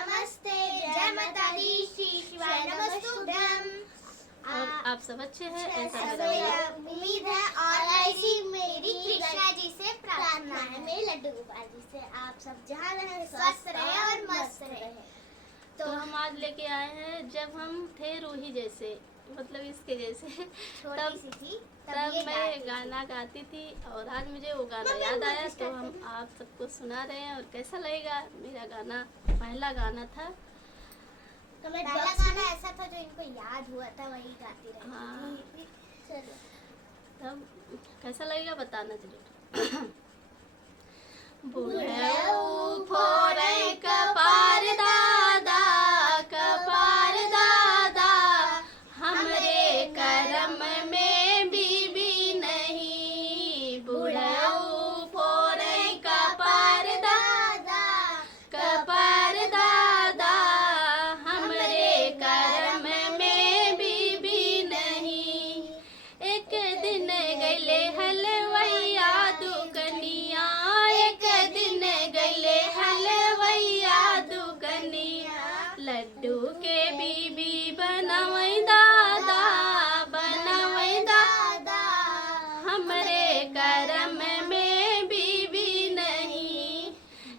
नमस्ते, जय माता दी, श्री शिवाय नमस्तुभ्यम। और आप सब अच्छे हैं ऐसा ऐसा मेरा मेरा उम्मीद है और ऐसी मेरी कृष्णा जी से प्रार्थना है, मेरे लड्डू गोपाल जी से। आप सब जहाँ रहे स्वस्थ रहे और मस्त रहे। तो हम आज लेके आए हैं जब हम थे रूही जैसे, मतलब इसके जैसे छोटी सी थी तब ये मैं गाना गाती थी और आज मुझे वो गाना याद आया तो हम आप सबको सुना रहे हैं। और कैसा लगेगा, मेरा गाना पहला गाना था। तो मैं पहला गाना ऐसा था जो इनको याद हुआ था, वही गाती रहती हाँ। थी। चलो तब कैसा लगेगा बताना जरूर। बुढ़ऊ फोरे कपार दादा, कपार दादा, हमरे करम में बीबी नहीं। बुढ़ऊ फोरे कपार दादा, कपार दादा, हमरे करम में बीबी नहीं। एक दिन गैले हलवैया दुकनिया, एक दिन गैले हलवैया दुकनिया, लड्डू के बीबी बनवै दादा, बनवै दादा, हमरे करम में बीबी नहीं।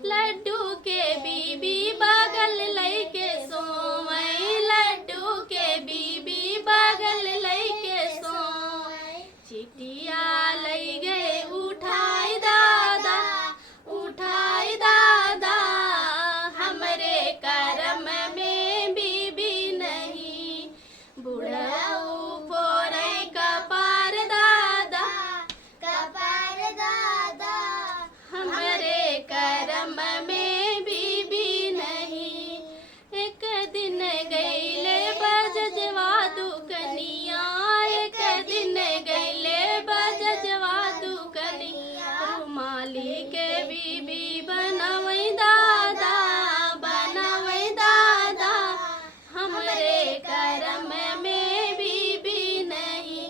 लड्डू के बीबी बगल लैके सोवै, लड्डू के बीबी बगल लैके सोवै। चिटिया लई गए उठाई दादा, उठाई दादा, हमरे करम में बीबी नहीं। बुढ़ऊ फोरे कपार दादा, कपार दादा, हमरे करम में बीबी नहीं। एक दिन गईले बजजवा दुकनिया, एक दिन गईले बजजवा दुकनिया, रुमाली के बीबी बनवै दादा, बनवै दादा, हमरे करम में बीबी नहीं।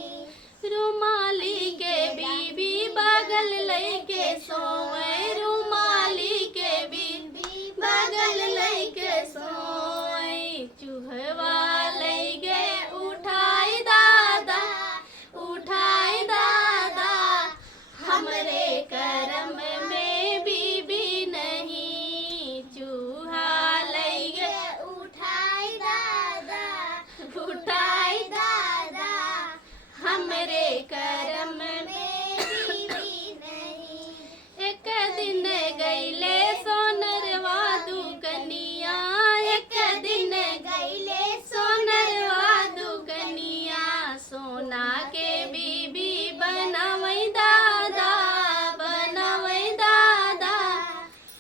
रुमाली के बीबी बगल लैके सोवै, रुमाली के बीबी बगल लैके सोवै। चूहवा लई गए उठाई दादा, उठाई दादा, हमरे करम में बीबी नहीं। चूहा लई गए उठाई दादा, उठाई दादा, हमरे करम में। बीबी नहीं। एक दिन गईले सोनरवा दुकनिया, एक दिन गईले सोनरवा दुकनिया, सोना के बीबी बनवै दादा, बनवै दादा,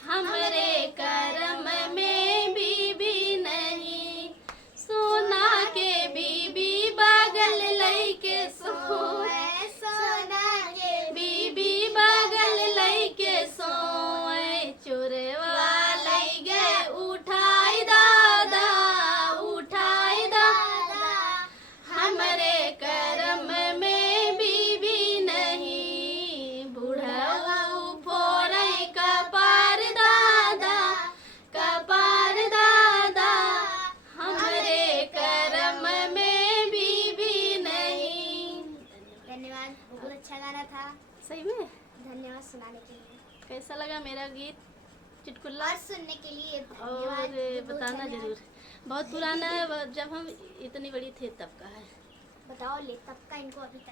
हमरे करम में बीबी नहीं। सोना के बीबी बगल लैके सोवै, सोना के बीबी बगल लैके सोवै। चोरवा लई गए उठाई दादा, उठाई दादा, हमरे करम में बीबी नहीं। बुढ़ऊ फोरै कपार दादा, कपार दादा, हमरे करम में बीबी नहीं। धन्यवाद, बहुत अच्छा गाना था। सही में धन्यवाद सुनाने के लिए कैसा लगा मेरा गीत चुटकुला? और सुनने के लिए और धन्यवाद। बताना धन्यवाद। जरूर। बहुत पुराना है, जब हम इतनी बड़ी थे तब का है। बताओ ले तब का, इनको अभी तक